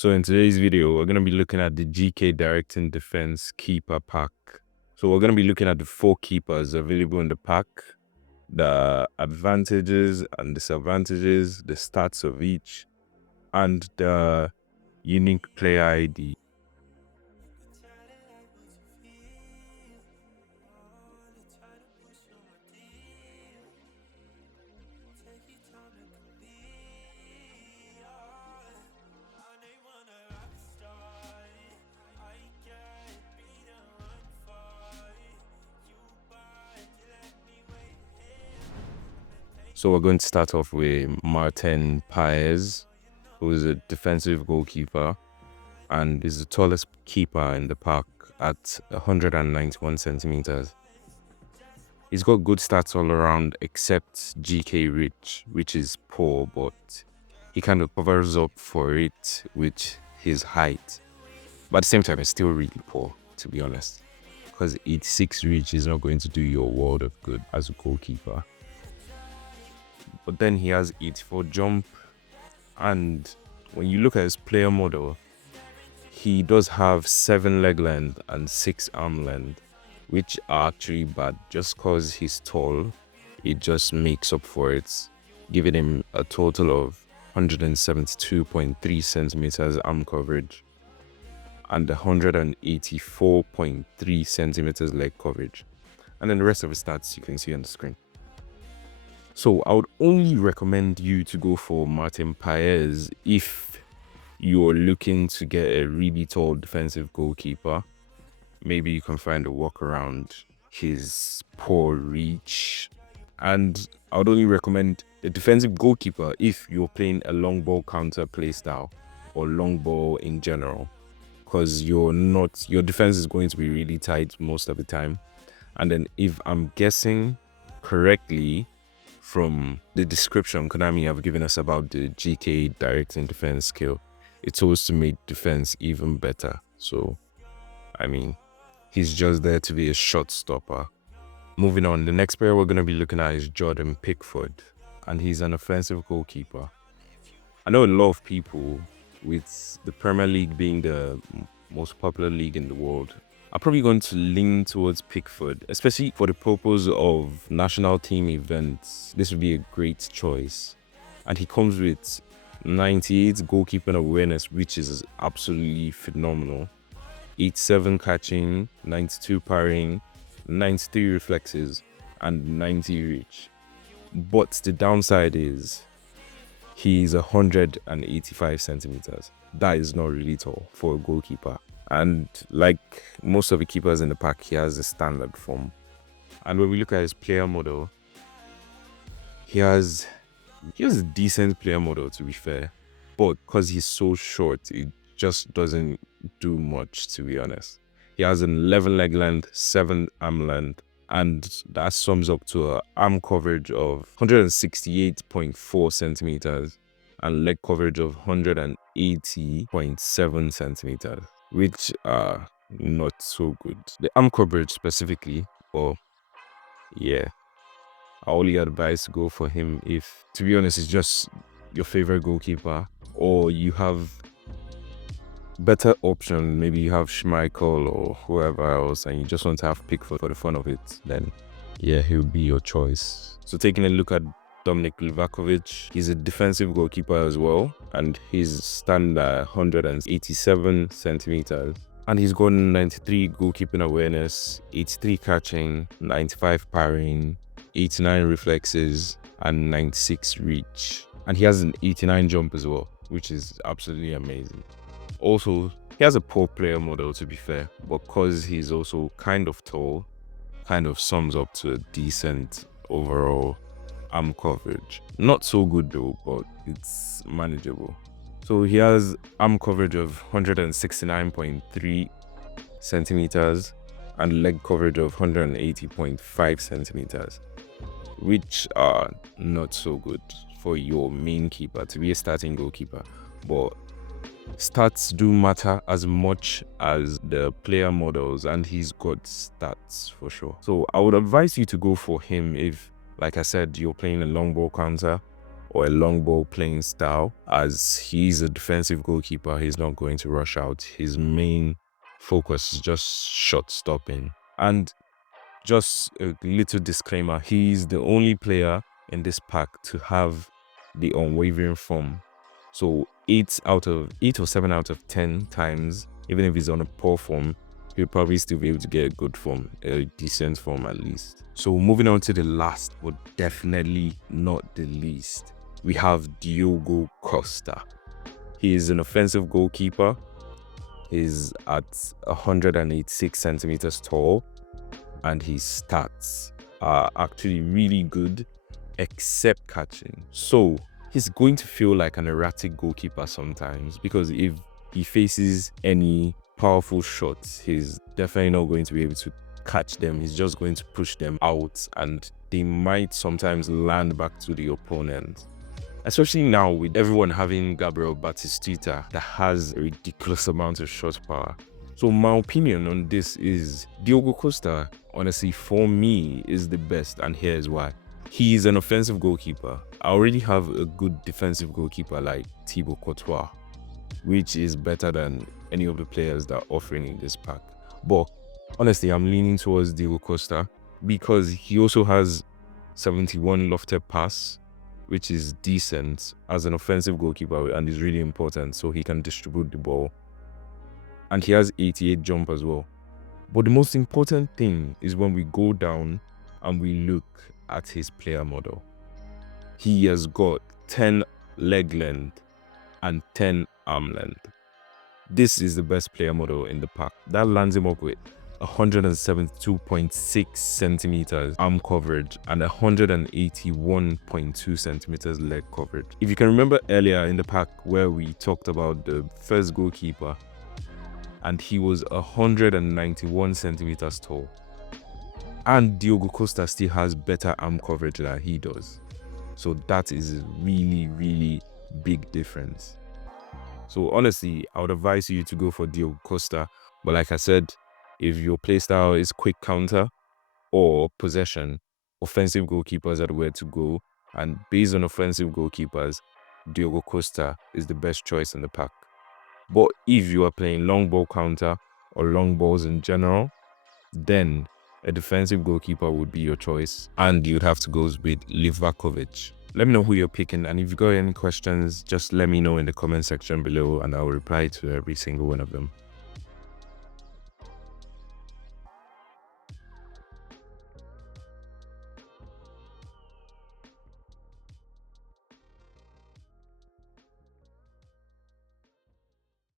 So in today's video, we're going to be looking at the GK Directing Defense Keeper Pack. So we're going to be looking at the 4 keepers available in the pack, the advantages and disadvantages, the stats of each, and the unique player ID. So we're going to start off with Martin Paez, who is a defensive goalkeeper and is the tallest keeper in the pack at 191 centimeters. He's got good stats all around except GK reach, which is poor, but he kind of covers up for it with his height. But at the same time, it's still really poor, to be honest, because 86 reach is not going to do you a world of good as a goalkeeper. But then he has 84 jump, and when you look at his player model, he does have 7 leg length and 6 arm length, which are actually bad. Just cause he's tall, it just makes up for it, giving him a total of 172.3 centimeters arm coverage and 184.3 centimeters leg coverage. And then the rest of his stats you can see on the screen. So I would only recommend you to go for Martin Paez if you're looking to get a really tall defensive goalkeeper. Maybe you can find a workaround his poor reach. And I would only recommend the defensive goalkeeper if you're playing a long ball counter play style or long ball in general, because your defense is going to be really tight most of the time. And then if I'm guessing correctly from the description Konami have given us about the GK Directing Defense skill, it's supposed to make defense even better. So, I mean, he's just there to be a shot stopper. Moving on, the next player we're going to be looking at is Jordan Pickford, and he's an offensive goalkeeper. I know a lot of people, with the Premier League being the most popular league in the world, are probably going to lean towards Pickford, especially for the purpose of national team events. This would be a great choice. And he comes with 98 goalkeeping awareness, which is absolutely phenomenal. 87 catching, 92 parrying, 93 reflexes, and 90 reach. But the downside is he's 185 centimeters. That is not really tall for a goalkeeper. And like most of the keepers in the pack, he has a standard form. And when we look at his player model, he has a decent player model, to be fair. But because he's so short, it just doesn't do much, to be honest. He has an 11 leg length, 7 arm length, and that sums up to an arm coverage of 168.4 centimeters and leg coverage of 180.7 centimeters, which are not so good. The arm coverage specifically, well, yeah, I only advise to go for him if, to be honest, it's just your favorite goalkeeper, or you have better option. Maybe you have Schmeichel or whoever else, and you just want to have Pickford for the fun of it. Then, yeah, he'll be your choice. So taking a look at Dominic Livakovic, he's a defensive goalkeeper as well, and he's standing at 187 centimeters. And he's got 93 goalkeeping awareness, 83 catching, 95 parrying, 89 reflexes, and 96 reach. And he has an 89 jump as well, which is absolutely amazing. Also, he has a poor player model, to be fair, but because he's also kind of tall, kind of sums up to a decent overall arm coverage. Not so good though, but it's manageable. So he has arm coverage of 169.3 centimeters and leg coverage of 180.5 centimeters, which are not so good for your main keeper to be a starting goalkeeper. But stats do matter as much as the player models, and he's got stats for sure. So I would advise you to go for him if, like I said, you're playing a long ball counter or a long ball playing style. As he's a defensive goalkeeper, he's not going to rush out. His main focus is just shot stopping. And just a little disclaimer, he's the only player in this pack to have the unwavering form. So 8 or 7 out of 10 times, even if he's on a poor form, he'll probably still be able to get a good form, a decent form at least. So moving on to the last, but definitely not the least, we have Diogo Costa. He is an offensive goalkeeper. He's at 186 centimeters tall, and his stats are actually really good, except catching. So he's going to feel like an erratic goalkeeper sometimes, because if he faces any powerful shots, he's definitely not going to be able to catch them. He's just going to push them out, and they might sometimes land back to the opponent. Especially now with everyone having Gabriel Batistuta that has a ridiculous amount of shot power. So my opinion on this is Diogo Costa, honestly, for me, is the best, and here's why. He is an offensive goalkeeper. I already have a good defensive goalkeeper like Thibaut Courtois, which is better than any of the players that are offering in this pack. But honestly, I'm leaning towards Diogo Costa because he also has 71 lofted pass, which is decent as an offensive goalkeeper and is really important, so he can distribute the ball. And he has 88 jump as well. But the most important thing is when we go down and we look at his player model. He has got 10 leg length and 10 arm length. This is the best player model in the pack. That lands him up with 172.6 centimeters arm coverage and 181.2 centimeters leg coverage. If you can remember earlier in the pack where we talked about the first goalkeeper, and he was 191 centimeters tall. And Diogo Costa still has better arm coverage than he does. So that is a really, really big difference. So honestly, I would advise you to go for Diogo Costa. But like I said, if your playstyle is quick counter or possession, offensive goalkeepers are the way to go. And based on offensive goalkeepers, Diogo Costa is the best choice in the pack. But if you are playing long ball counter or long balls in general, then a defensive goalkeeper would be your choice, and you'd have to go with Livakovic. Let me know who you're picking, and if you got any questions, just let me know in the comment section below and I'll reply to every single one of them.